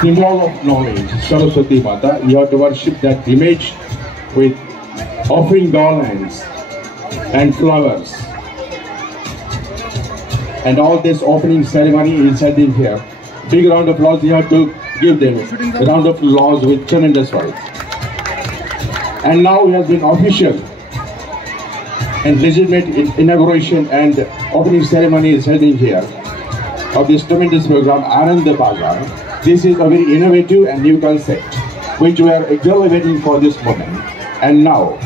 symbol of knowledge, Saraswati Mata. You have to worship that image with offering garlands and flowers. And all this opening ceremony is held in here. Big round of applause you have to give them. A round of applause with tremendous voice. And now it has been official and legitimate inauguration and opening ceremony is held in here of this tremendous program, Anand Bazaar. This is a very innovative and new concept which we are eagerly waiting for this moment. And now,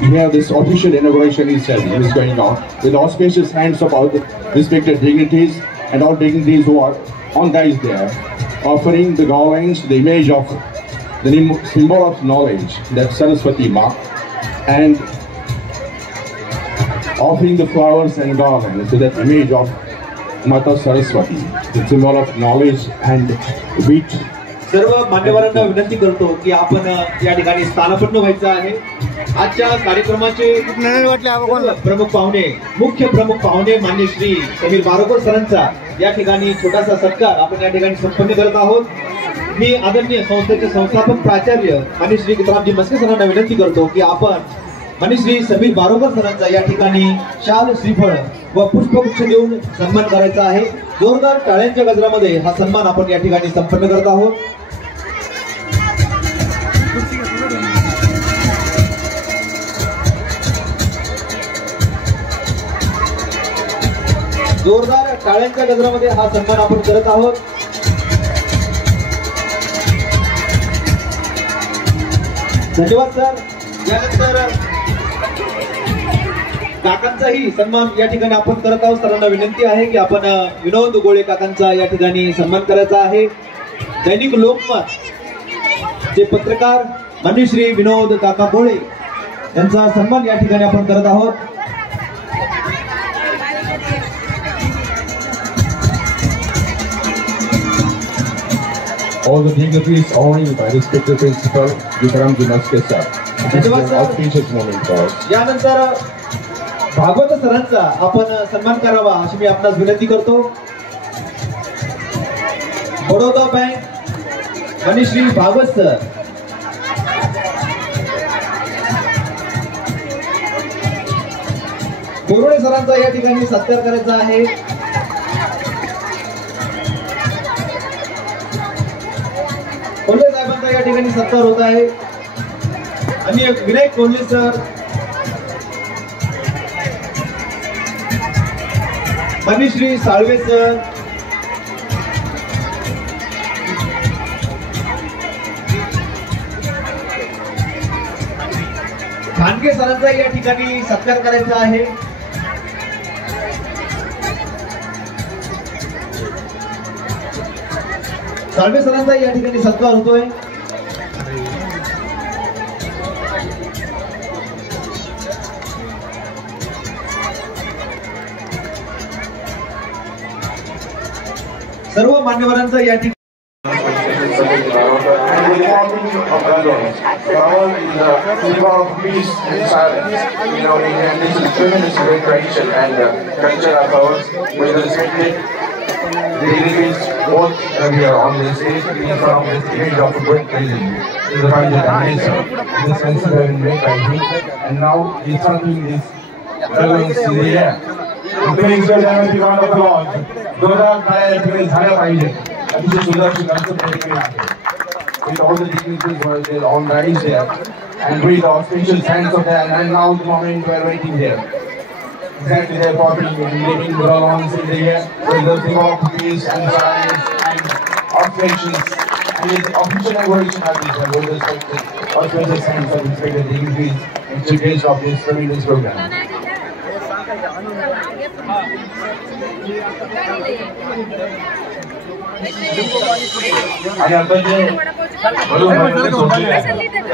here this official inauguration is going on with the auspicious hands of all the respected dignitaries and all dignitaries who are on dais there, offering the garlands, the image of the symbol of knowledge, that Saraswati Ma, and offering the flowers and garlands to that image of Mata Saraswati, the symbol of knowledge and wit. सर्व मान्यवरांना विनंती करतो की आपण या ठिकाणी स्थानापन्न व्हायचं आहे. आजच्या कार्यक्रमाचे प्रमुख पाहुणे, मुख्य प्रमुख पाहुणे माननीय श्री समीर बारोकर सरांचा या ठिकाणी छोटासा सत्कार आपण या ठिकाणी संपन्न करत आहोत. मी आदरणीय संस्थेचे संस्थापक प्राचार्य माननीय श्री गीतारामजी मस्के सरांना विनंती करतो की आपण माननीय श्री समीर बारोकर सरांचा या ठिकाणी शाल, श्रीफळ व पुष्पगुच्छ देऊन सन्मान करायचा आहे. जोरदार टाळ्यांच्या गजरामध्ये हा सन्मान आपण या ठिकाणी संपन्न करत आहोत. जोरदार टाळ्यांच्या गजरामध्ये हा सन्मान आपण करत आहोत. धन्यवाद सर. यानंतर काकांचाही सन्मान या ठिकाणी आपण करत आहोत. सरांना विनंती आहे की आपण विनोद गोळे काकांचा या ठिकाणी सन्मान करायचा आहे. दैनिक लोकमत चे पत्रकार माननीय श्री विनोद काका गोळे यांचा सन्मान या ठिकाणी आपण करत आहोत. All the dignitaries honored by respected principal Gitaramji Maske sir. This is an auspicious moment for us. यानंतर भागवत सरांचा आपण सन्मान करावा अशी मी आपणास विनंती करतो. बडोदा बँक माननीय श्री भागवत सर. बोरोडे सरांचा या ठिकाणी सत्कार करायचा आहे. कोल्हे साहेबांचा या ठिकाणी सत्कार होत आहे. आणि विनायक कोल्हे सर, माननीय श्री साळवे सर, खानगे सरांचा या ठिकाणी सत्कार करायचा आहे. साळवे सरांचा या ठिकाणी सत्कार होतोय. सर्व मान्यवरांचा या ठिकाणी both we are on this stage, we from this image of a great legend. This is the answer. This answer has been made by him, and now he's something this relevance in the air. Please give them a round of applause. Dora Kaya Prince Haya Paije. This is Sudarshan Kansa with all the dignitaries were there on rise there, and with the auspicious hands of them, and now the moment we are waiting there. Exactly their popping and living bronze in the air with the symbol of peace and science and operations and his official inauguration of this and with respected auspicious hands of respected dignitaries and chiefs of this tremendous program. आणि आता जे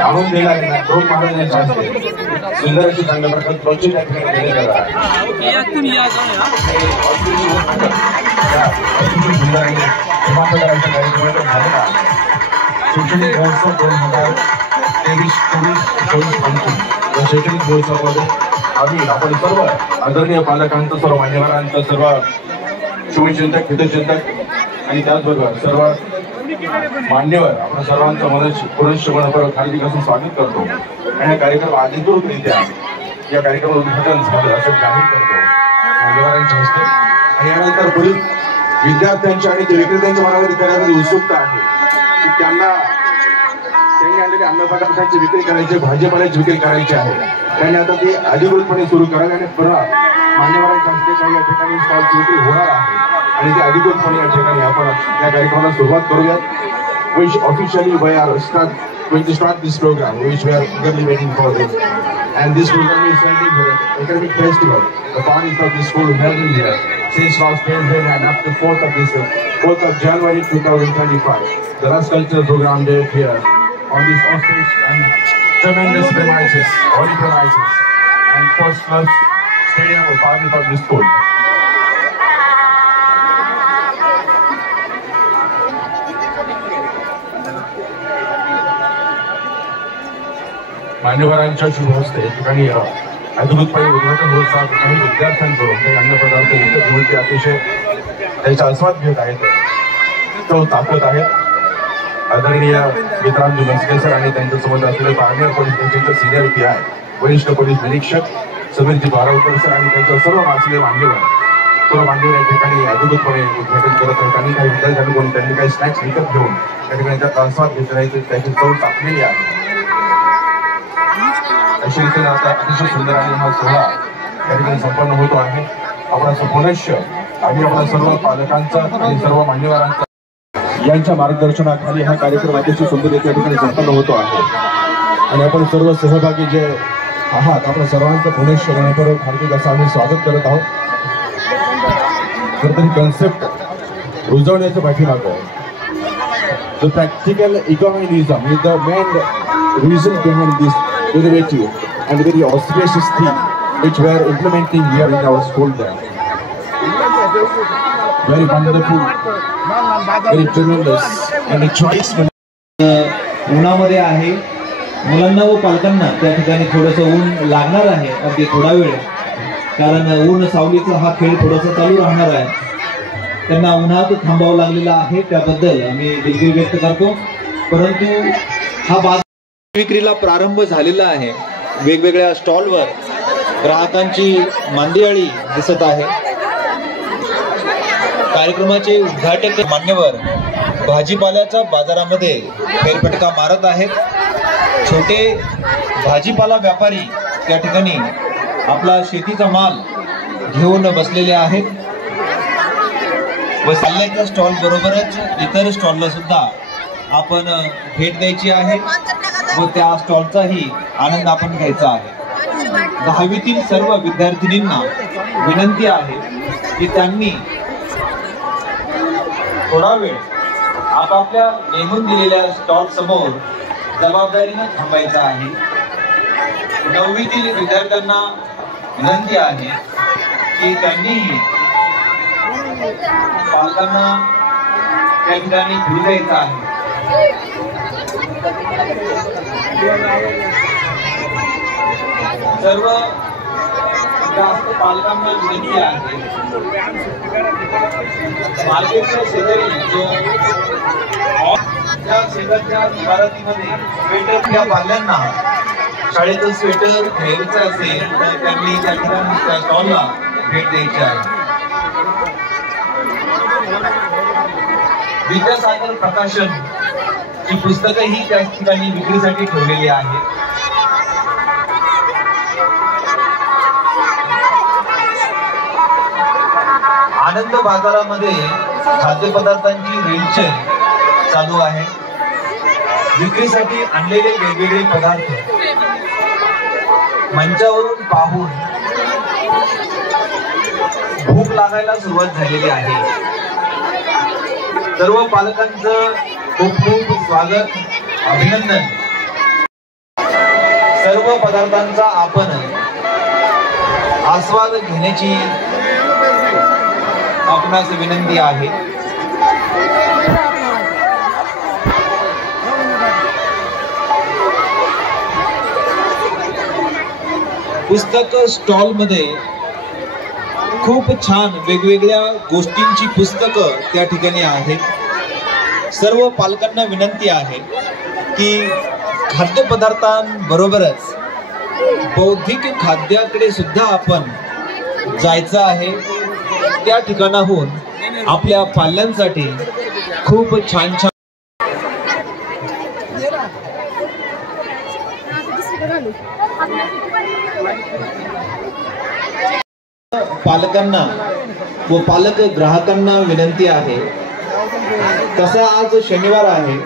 आणून दिला आहे ना तो महाराजांचा असते सुंदर अशी चांगल्या प्रकारे प्रोजेक्ट या ठिकाणी केलेला आहे. शैक्षणिक वर्ष 2023-24 शैक्षणिक वर्षामध्ये आपण सर्व आदरणीय पालकांचं, सर्व मान्यवरांचं, सर्व शुभचिंतक, हितचिंतक आणि त्याचबरोबर सर्व मान्यवर आपण सर्वांचं मनपूर्वक हार्दिक असं स्वागत करतो आणि कार्यक्रम अधिकृतरित्या या कार्यक्रमाचं उद्घाटन झालं असं जाहीर करतो मान्यवरांच्या हस्ते। आणि यानंतर पुढील विद्यार्थ्यांच्या आणि विक्रेत्यांच्या मनामध्ये करण्याची उत्सुकता आहे की त्यांनी आणलेल्या अन्नपदार्थांची विक्री करायची, भाजीपाल्याची विक्री करायची आहे। त्यांनी आता ती अधिकृतपणे सुरू करावी आणि पुन्हा मान्यवरांच्या हस्ते काही या ठिकाणी स्टॉलची विक्री होणार आहे आणि ते अधिकृतपणे या ठिकाणी आपण या कार्यक्रमाला सुरुवात करूयात। which officially we are going to start this program, which we are eagerly waiting for this. And this program is held here, academic festival. The parties of the school held in here since last Thursday and up to 4th of January 2025. The last cultural program day here on this auspicious and tremendous premises, holy premises, and first class stadium of Parliament of the school. मान्यवरांच्या शुभ हस्ते ठिकाणी अधिकृतपणे उद्घाटन होत असताना काही विद्यार्थ्यांकडून काही अन्नपदार्थ विकत घेऊन ते अतिशय त्याचा आस्वाद घेत आहेत, तो ताकद आहेत। आदरणीय मित्रांनो मनसके सर आणि त्यांच्यासोबत असलेले पारनेर पोलीस स्टेशनचे सिनियर पी आय वरिष्ठ पोलीस निरीक्षक समीरजी बारावकर सर आणि त्यांच्या सर्व असलेले मान्यवर या ठिकाणी अधिकृतपणे उद्घाटन करत आहेत। आणि काही विद्यार्थ्यांकडून त्यांनी काही स्नॅक्स विकत घेऊन त्या ठिकाणी त्याचा आस्वाद घेतला आहे, त्याची चव चाखलेली आहे। अशा रीतीने आता अतिशय सुंदर आणि हा सोहळा त्या ठिकाणी संपन्न होतो आहे। आपला पुनश्य आणि आपल्या सर्व पालकांचा आणि सर्व मान्यवरांचा यांच्या मार्गदर्शनाखाली हा कार्यक्रम अतिशय सुंदर त्या ठिकाणी संपन्न होतो आहे। आणि आपण सर्व सहभागी जे आहात आपल्या सर्वांचं पुनश्य मनपूर्वक हार्दिक असं आम्ही स्वागत करत आहोत। खरं तर कन्सेप्ट रुजवण्याच्या पाठीमागं the practical economism is the main reason behind this innovative and very auspicious theme which we are implementing here in our school there. Very wonderful, very tremendous and a choice. उन्हामध्ये आहे, मुलांना व पालकांना त्या ठिकाणी थोडंसं ऊन लागणार आहे, अगदी थोडा वेळ, कारण ऊन सावलीचा हा खेळ थोडासा चालू राहणार आहे। त्यांना उन्हात थांबावं लागलेलं आहे, त्याबद्दल आम्ही दिलगिरी व्यक्त करतो। परंतु हा बाजार विक्रीला प्रारंभ झालेला आहे। वेगवेगळ्या स्टॉलवर ग्राहकांची मांदियाळी दिसत आहे। कार्यक्रमाचे उद्घाटक मान्यवर भाजीपाल्याच्या बाजारामध्ये फेरफटका मारत आहेत। छोटे भाजीपाला व्यापारी त्या ठिकाणी आपला शेतीचा माल घेऊन बसलेले आहेत व साल्याच्या स्टॉल बरोबरच इतर स्टॉलला सुद्धा आपण भेट द्यायची आहे व त्या स्टॉलचाही आनंद आपण घ्यायचा आहे। 10वीतील सर्व विद्यार्थिनींना विनंती आहे की त्यांनी थोडा वेळ आपापल्या नेमून दिलेल्या स्टॉल समोर जबाबदारीने थांबायचा आहे। 9वीतील विद्यार्थ्यांना विनंती आहे की त्यांनीही पालकांना त्या ठिकाणी फिरू द्यायचं आहे। सर्व जास्त पालकांना विनंती आहे मार्केटच्या शेजारी जो त्या शेजारच्या इमारतीमध्ये स्वेटरच्या पाल्यांना शाळेचं स्वेटर घ्यायचं असेल तर त्यांनी त्या ठिकाणी त्या स्टॉलला भेट द्यायची आहे। विद्यासागर प्रकाशन ही पुस्तकंही त्या ठिकाणी विक्रीसाठी ठेवलेली आहेत। आनंद बाजारामध्ये खाद्यपदार्थांची रेलचेल चालू आहे। विक्रीसाठी आणलेले वेगवेगळे पदार्थ मंचावरून पाहून भूक लागायला सुरुवात झालेली आहे। सर्व पालकांचं खूप खूप स्वागत, अभिनंदन। सर्व पदार्थांचा आपण आस्वाद घेण्याची आपणास विनंती आहे। पुस्तक स्टॉल मध्ये खूप छान वेगवेगळ्या गोष्टींची पुस्तकं त्या ठिकाणी आहेत। सर्व पालकांना विनंती आहे की खाद्यपदार्थांबरोबरच बौद्धिक खाद्याकडे सुद्धा आपण जायचं आहे। त्या ठिकाणाहून आपल्या पाल्यांसाठी खूप छान छान पालकांना व पालक ग्राहकांना विनंती आहे। तसा आज शनिवार आहे,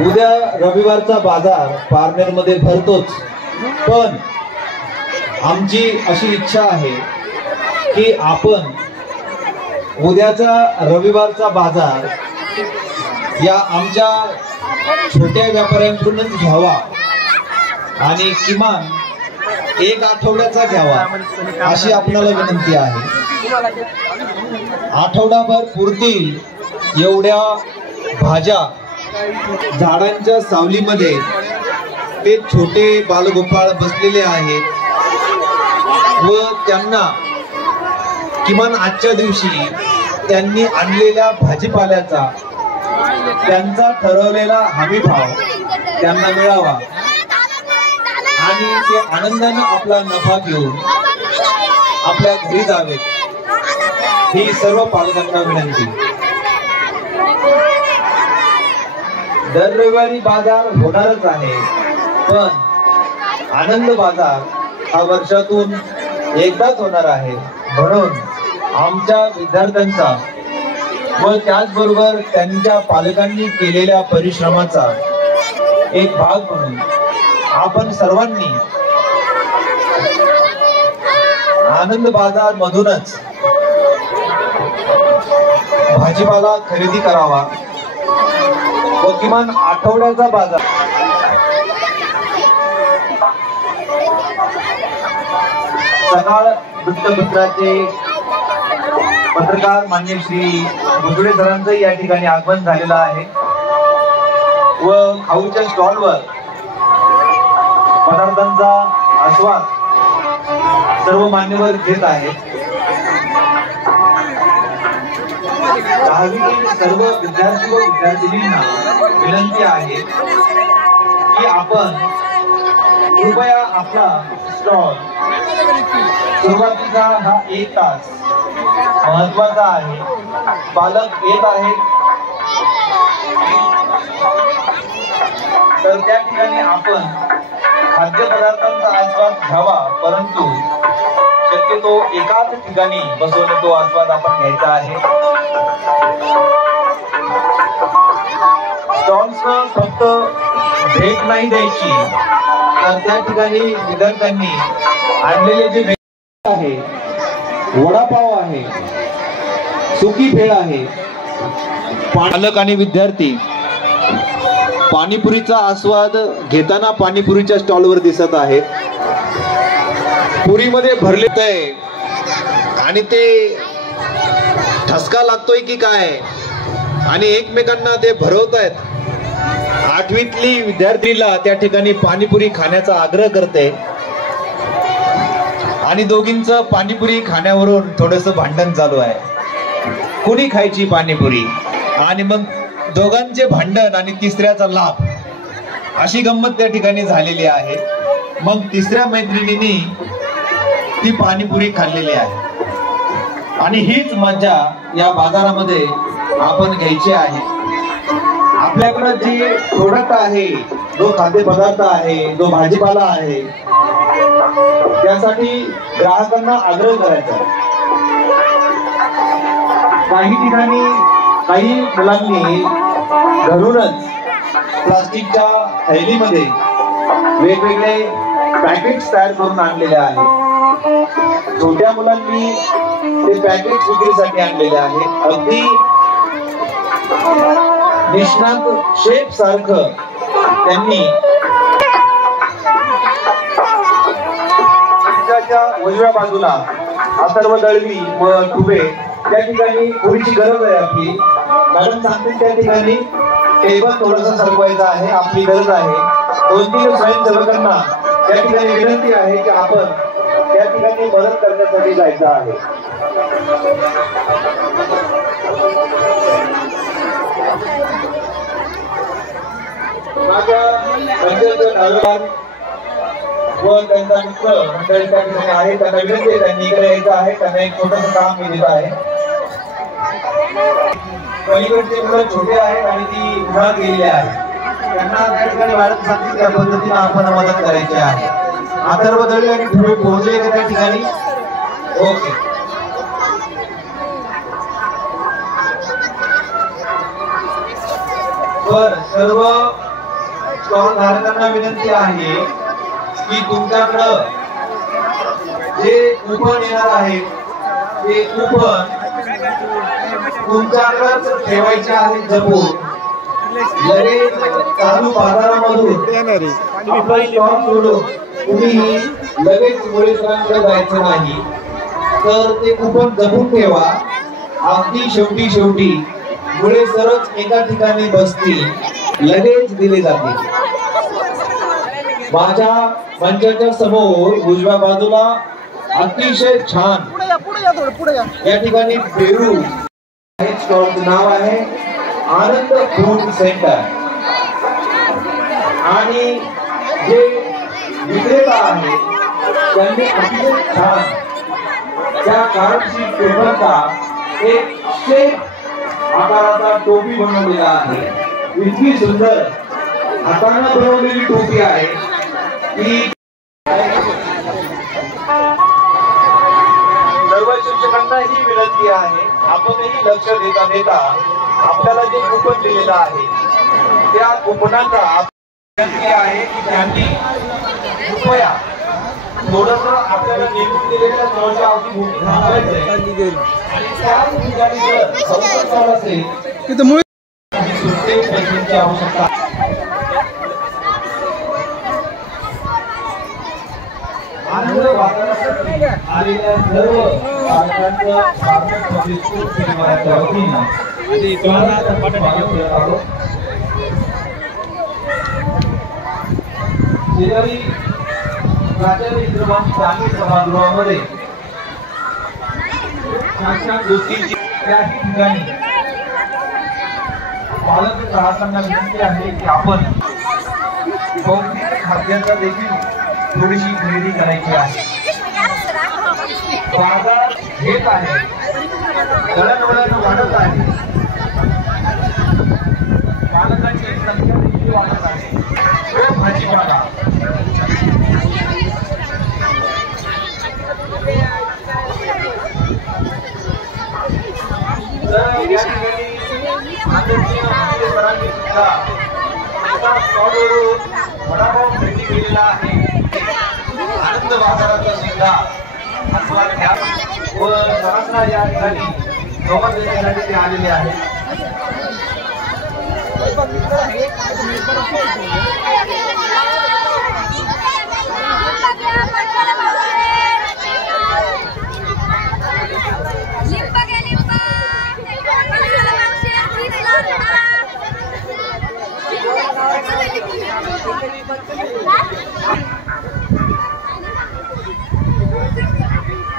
उद्या रविवारचा बाजार पारनेरमध्ये भरतोच, पण आमची अशी इच्छा आहे की आपण उद्याचा रविवारचा बाजार या आमच्या छोट्या व्यापाऱ्यांकडूनच घ्यावा आणि किमान एक आठवड्याचा घ्यावा अशी आपल्याला विनंती आहे। आठवडाभर पुरतील एवढ्या भाज्या झाडांच्या सावलीमध्ये ते छोटे बालगोपाळ बसलेले आहेत व त्यांना किमान आजच्या दिवशी त्यांनी आणलेल्या भाजीपाल्याचा त्यांचा ठरवलेला हमी भाव त्यांना मिळावा आणि ते आनंदाने आपला नफा घेऊन आपल्या घरी जावेत ही सर्व पालकांना विनंती। दर रविवारी बाजार होणारच आहे, पण आनंद बाजार हा वर्षातून एकदाच होणार आहे, म्हणून आमच्या विद्यार्थ्यांचा व त्याचबरोबर त्यांच्या पालकांनी केलेल्या परिश्रमाचा एक भाग म्हणून आपण सर्वांनी आनंद बाजार मधूनच भाजीपाला खरेदी करावा व किमान आठवड्याचा बाजार सकाळ वृत्तपत्राचे पत्रकार मान्य श्री बुजडे सरांचं या ठिकाणी आगमन झालेलं आहे व खाऊच्या स्टॉलवर पदार्थांचा आस्वाद सर्व मान्यवर घेत आहेत। दहावीतील सर्व विद्यार्थी व विद्यार्थिनींना विनंती आहे की आपण कृपया आपला स्टॉल सुरुवातीचा हा 1 तास महत्वाचा आहे। पालक येत आहेत तर त्या ठिकाणी आपण खाद्यपदार्थांचा आस्वाद घ्यावा, परंतु शक्यतो एकाच ठिकाणी बसवून तो आस्वाद आपण घ्यायचा आहे। स्टॉल्सना फक्त भेट नाही द्यायची, तर त्या ठिकाणी विद्यार्थ्यांनी आणलेले जे भेट आहे, वडापाव आहे, सुकी भेळ आहे, पालक आणि विद्यार्थी पाणीपुरीचा आस्वाद घेताना पाणीपुरीच्या स्टॉलवर दिसत आहेत। पुरीमध्ये भरले आहे आणि ते ठसका लागतोय की काय आणि एकमेकांना ते भरवत आहेत। 8वीतली विद्यार्थीला त्या ठिकाणी पाणीपुरी खाण्याचा आग्रह करते आणि दोघींचं पाणीपुरी खाण्यावरून थोडंसं भांडण चालू आहे, कोणी खायची पाणीपुरी, आणि मग दोघांचे भांडण आणि तिसऱ्याचा लाभ अशी गंमत त्या ठिकाणी झालेली आहे। मग तिसऱ्या मैत्रिणींनी ती पाणीपुरी खाल्लेली आहे आणि हीच मजा या बाजारामध्ये आपण घ्यायची आहे। आपल्याकडे जे प्रोडक्ट आहे, जो खाद्यपदार्थ आहे, जो भाजीपाला आहे, त्यासाठी ग्राहकांना आग्रह करायचा। काही ठिकाणी काही मुलांनी घरूनच प्लास्टिकच्या थैलीमध्ये वेगवेगळे पॅकेट्स तयार करून आणलेले आहेत। छोट्या मुलांनी ते पॅकेट्स विक्रीसाठी आणलेले आहेत। अगदी निष्णात शेफ सारखं त्यांनी उजव्या बाजूला अथर्व दळवी व टुबे त्या ठिकाणी पुरीची गरज आहे आपली। मॅडम सांगतील त्या ठिकाणी टेबल थोडंसं सरकवायचं आहे, आपली गरज आहे। 2-3 स्वयंसेवकांना त्या ठिकाणी विनंती आहे की आपण त्या ठिकाणी मदत करण्यासाठी जायचं आहे. माझ्या व त्यांचा मित्र मंडळी त्या ठिकाणी आहे, त्यांना विनंती आहे त्यांनी इकडे यायचं आहे. त्यांना एक छोटंसं काम मी दिलं आहे. पलीकडचे मुलं छोटे आहेत आणि ती उन्हात गेलेली आहे, त्यांना त्या ठिकाणी मॅडम सांगतील त्या पद्धतीने आपण मदत करायची आहे. आधार बदलले आणि तुम्ही पोहोचले का त्या ठिकाणी? ओके. बर, सर्व स्टॉल धारकांना विनंती आहे की तुमच्याकडं जे कूपन येणार आहे ते कूपन तुमच्याकडेच ठेवायचे आहे जपून. लगेच चालू बाजारामधून स्टॉल सोडून तुम्ही लगेच मुळेसरांकडे जायचं नाही, तर ते कूपन जपून ठेवा. अगदी शेवटी मुळेसरच एका ठिकाणी बसतील, लगेच दिले जातील. माझ्या मंचाच्या समोर उजव्या बाजूला अतिशय छान या ठिकाणी पेरू स्टॉलचं नाव आहे आनंद फूड सेंटर. आणि जे विक्रेता आहे त्यांनी अतिशय छान त्या कार्डशीट पेपरचा एक शेप आकाराचा टोपी बनवलेला आहे. इतकी सुंदर हाताने बनवलेली टोपी आहे की सर्व शिक्षकांना ही विनंती आहे, आपणही लक्ष देता आपल्याला जे कूपन दिलेलं आहे त्या कूपनाचा विनंती आहे की त्यांनी कृपया थोडस आपल्याला निवडून दिलेल्या जवळच्या अवधी थांबायचंय आणि त्याच ठिकाणी जर असेल पैशांची आवश्यकता. आनंद बाजारासाठी आलेल्या सर्व परिवाराच्या वतीनं शेजारी प्राचार्य इंद्रभान शालेय सभागृहामध्ये अशा गोष्टींची त्याही ठिकाणी पालक ग्राहकांना विनंती आहे की आपण पौष्टिक खाद्याचा देखील थोडीशी खरेदी करायची आहे. बाजार घेत आहे, दळणवळण वाढत आहे, पालकांची संख्या देखील वाढत आहे. तो भाजीपाला तर या ठिकाणी वडापाव खरेदी केलेला आहे. आनंद बाजाराचा सुद्धा आस्वाद घ्या व सरासरा या ठिकाणी गमत देण्यासाठी ते आलेले आहेत.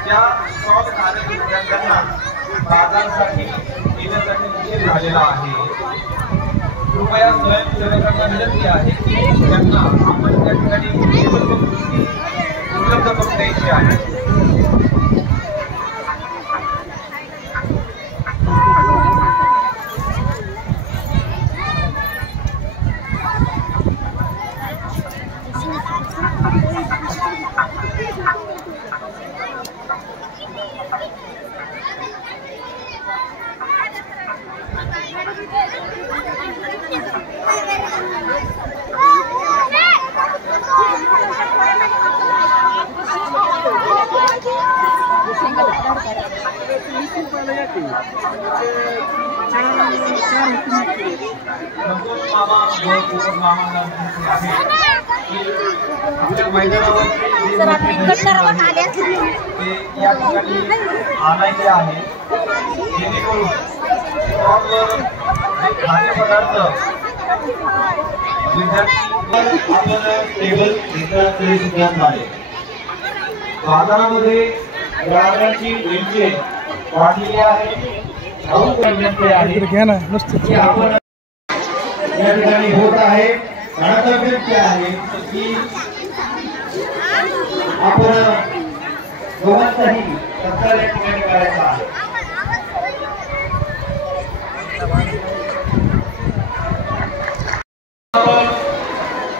या स्टॉल धारक विद्यार्थ्यांना बाजारासाठी येण्यासाठी उशीर झालेला आहे. कृपया स्वयंसेवकांना विनंती आहे की त्यांना आपण त्या ठिकाणी उपलब्ध करून द्यायची आहे. आणायचे आहे जेणेकरून खाद्यपदार्थ विद्यार्थी टेबल बाजारामध्ये ग्राहकांची विनंती वाढलेली आहे. विनंती आहे की आपण या ठिकाणी होत आहे. घराचा विनंती आहे की आपण दोघांचाही सत्कार या ठिकाणी करायचा आहे.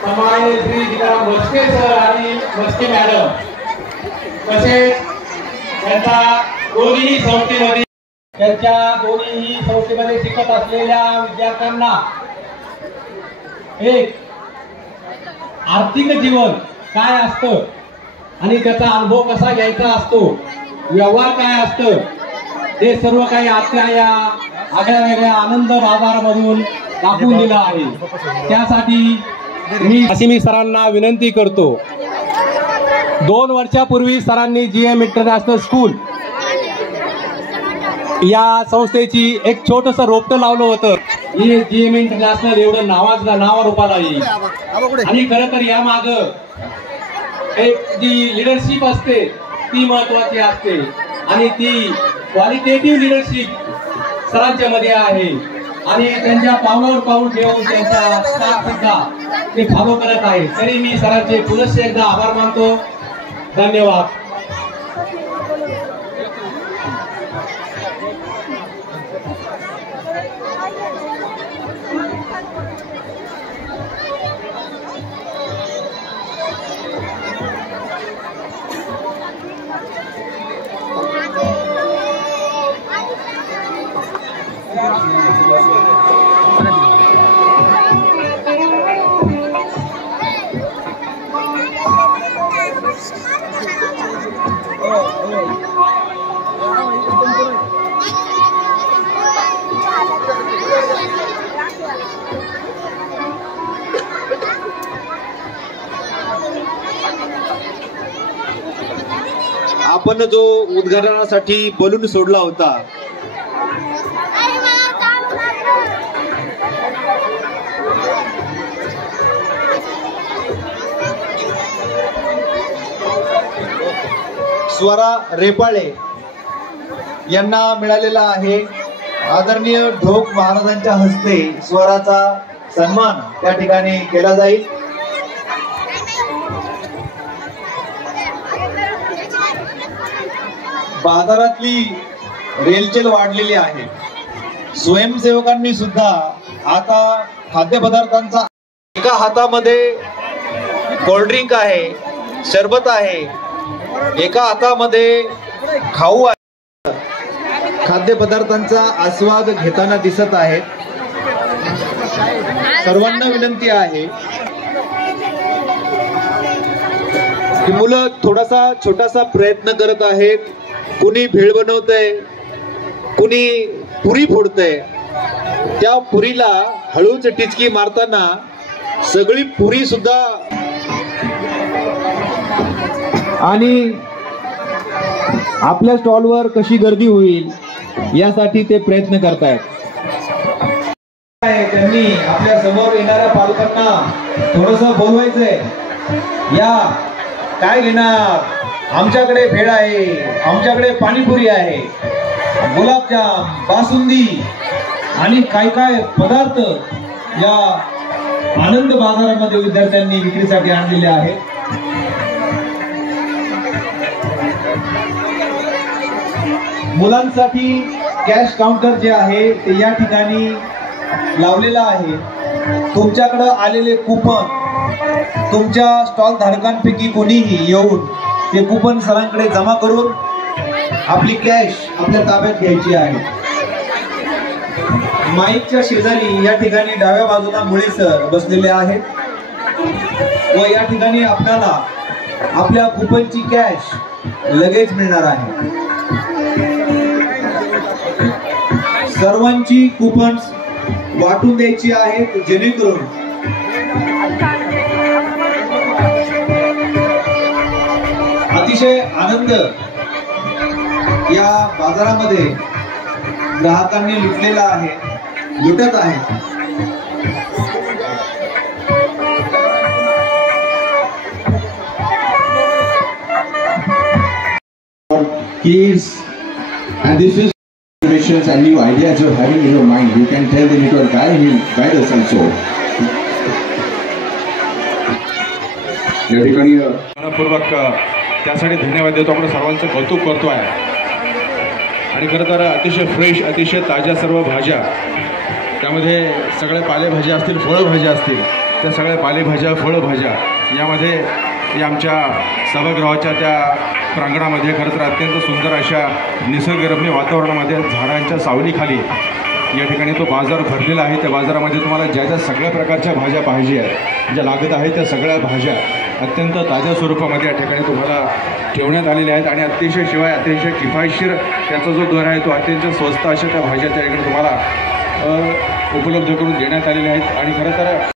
हमारे श्री जिला मस्के सर आणि मस्के मॅडम तसेच त्यांच्या दोन्ही संस्थेमध्ये शिकत असलेल्या विद्यार्थ्यांना एक आर्थिक जीवन काय असतं आणि त्याचा अनुभव कसा घ्यायचा असतो, व्यवहार काय असतं, ते सर्व काही आजच्या या आगळ्या वेगळ्या आनंद बाजारामधून दाखवून दिलं आहे. त्यासाठी मी सरांना विनंती करतो. 2 वर्षापूर्वी सरांनी GM इंटरनॅशनल स्कूल या संस्थेची एक छोटस रोपटं लावलं होतं. ही GM इंटरनॅशनल एवढं नावारूपाला येईल. आणि खरं तर या माग एक जी लिडरशिप असते ती महत्वाची असते आणि ती क्वालिटेटिव्ह लिडरशिप सरांच्या मध्ये आहे. आणि त्यांच्या पावलावर पाऊल ठेवून त्यांचा स्टाफ सुद्धा ते फॉलो करत आहे. तरी मी सरांचे पुनश्च एकदा आभार मानतो. धन्यवाद. आपण जो उद्घाटनासाठी बलून सोडला होता स्वरा रेपाळे यांना मिळालेला आहे. आदरणीय ढोक महाराजांच्या हस्ते स्वराचा सन्मान त्या ठिकाणी केला जाईल. बाजारातली रेलचेल वाढलेली आहे. स्वयंसेवकांनी सुद्धा आता खाद्यपदार्थांचा एका हातामध्ये कोल्ड्रिंक आहे, सरबत आहे, एका हातामध्ये खाऊ आहे. खाद्यपदार्थांचा आस्वाद घेताना दिसत आहेत. सर्वांना विनंती आहे की मुलं छोटासा प्रयत्न करत आहेत. कुणी भेळ बनवतंय, कुणी पुरी फोडतंय. त्या पुरीला हळूच टिचकी मारताना सगळी पुरी सुद्धा आणि आपल्या स्टॉलवर कशी गर्दी होईल यासाठी ते प्रयत्न करतायत. त्यांनी आपल्या समोर येणाऱ्या पालकांना थोडस बोलवायचंय. या काय घेणार? आमच्याकडे भेळ आहे, आमच्याकडे पाणीपुरी आहे, गुलाबजाम, बासुंदी आणि काय काय पदार्थ या आनंद बाजारामध्ये विद्यार्थ्यांनी विक्रीसाठी आणलेले आहेत. मुलांसाठी कॅश काउंटर जे आहे ते या ठिकाणी लावलेलं आहे. तुमच्याकडे आलेले कूपन तुमच्या स्टॉल धारकांपैकी कोणीही येऊन ते कूपन सरांकडे जमा करून आपली कॅश आपल्या ताब्यात घ्यायची आहे. माईकच्या शेजारी या ठिकाणी डाव्या बाजूला मुळे सर बसलेले आहेत व या ठिकाणी आपल्याला आपल्या कूपनची कॅश लगेच मिळणार आहे. सर्वांची कूपन्स वाटून द्यायची आहेत जेणेकरून अतिशय आनंद या बाजारामध्ये ग्राहकांनी लुटलेला आहे, लुटत आहे. kids, and this is innovations and new ideas you're having in your mind. You can tell them, you can guide us also. या ठिकाणी मनपूर्वक त्यासाठी धन्यवाद देतो. आपण सर्वांचं कौतुक करतो आहे. आणि खरं तर अतिशय फ्रेश, अतिशय ताज्या सर्व भाज्या, त्यामध्ये सगळ्या पालेभाज्या असतील, फळभाज्या असतील, त्या सगळ्या पालेभाज्या, फळभाज्या यामध्ये या आमच्या सभागृहाच्या त्या प्रांगणामध्ये खरं तर अत्यंत सुंदर अशा निसर्गरम्य वातावरणामध्ये झाडांच्या सावलीखाली या ठिकाणी तो बाजार भरलेला आहे. त्या बाजारामध्ये तुम्हाला ज्या ज्या सगळ्या प्रकारच्या भाज्या पाहिजे आहेत, ज्या लागत आहेत, त्या सगळ्या भाज्या अत्यंत ताज्या स्वरूपामध्ये या ठिकाणी तुम्हाला ठेवण्यात आलेल्या आहेत. आणि अतिशय किफायतशीर त्याचा जो दर आहे तो अत्यंत स्वस्त अशा त्या भाज्या त्या ठिकाणी तुम्हाला उपलब्ध करून देण्यात आलेल्या आहेत. आणि खरं तर